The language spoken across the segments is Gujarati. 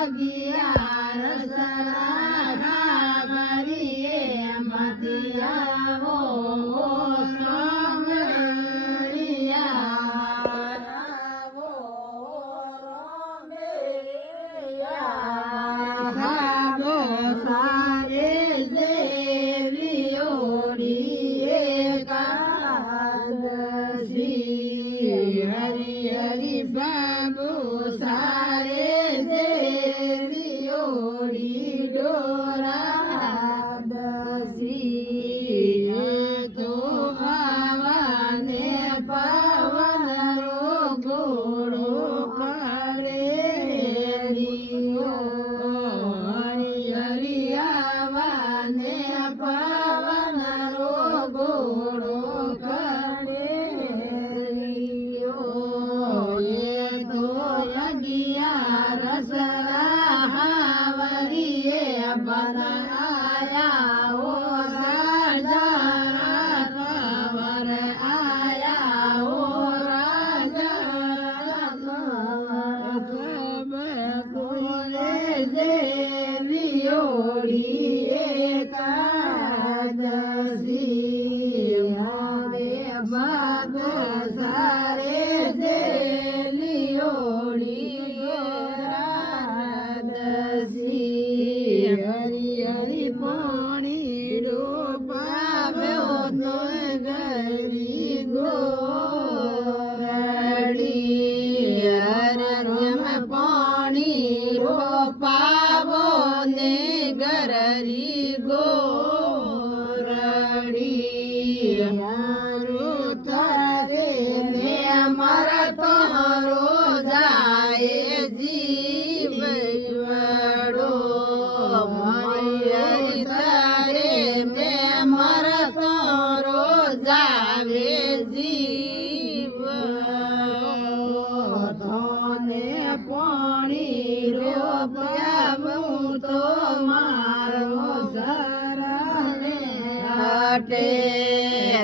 અગિયારસ રાખા કરીએ એમાંથી આવો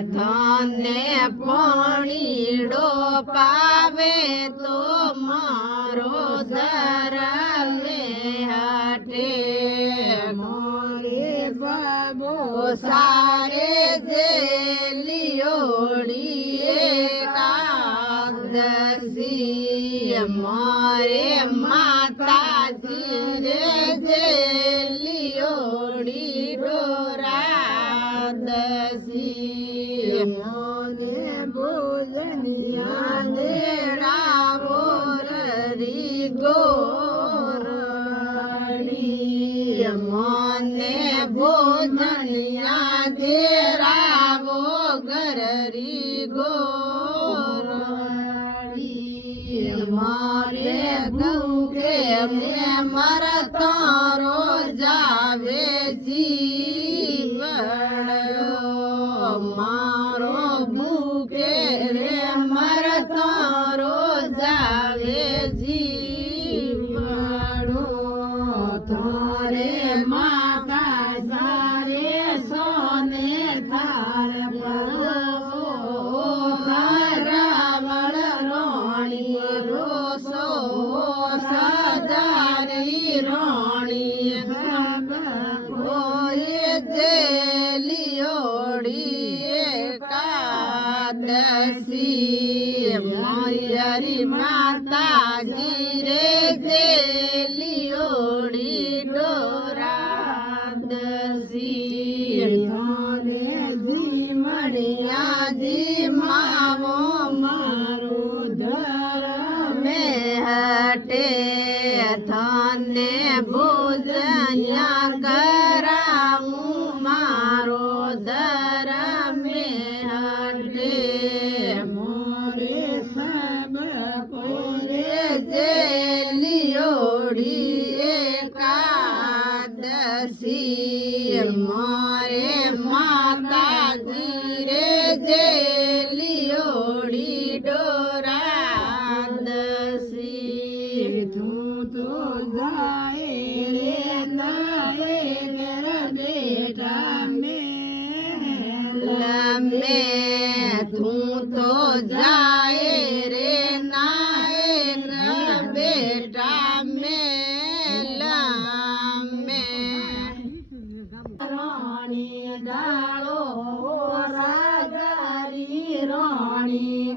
ધને પાણીડો પાવે તો મારો ધરને હાટે મોરે બાબો સારે જે લીઓડી એકાદશી મારે માતાજી રે જે લીઓડી મોને ભોજનિયા દેરાવો રી ગોરણી મોને ભોજનિયા દેરાવો ગરી ગોરણી મારે કહું કે મેં મરતો રોજાવે મારો ભૂખે રે મરતો રોજાવે જીવડો થોરે માતા સારે સોને થાર રાવળ રોણી રોસો સજારી રોણી કોઈ જે એકાદશી મારી માતાજી રે જે લીઓડી ડોરાદશી ધને જી મળ્યા જી માવો મારો ધર્મે હટે ધને ભોજન્યા કરાવું મારો ધર્મે એકાદશી મારે માતાજી રે જે લીઓડી ડોરાદશી તું તો જાય રે નાએ ઘર બેટા મેં તું તો જાય રે નાએ ઘર બેટા મેં વાળો રાજારી રાણી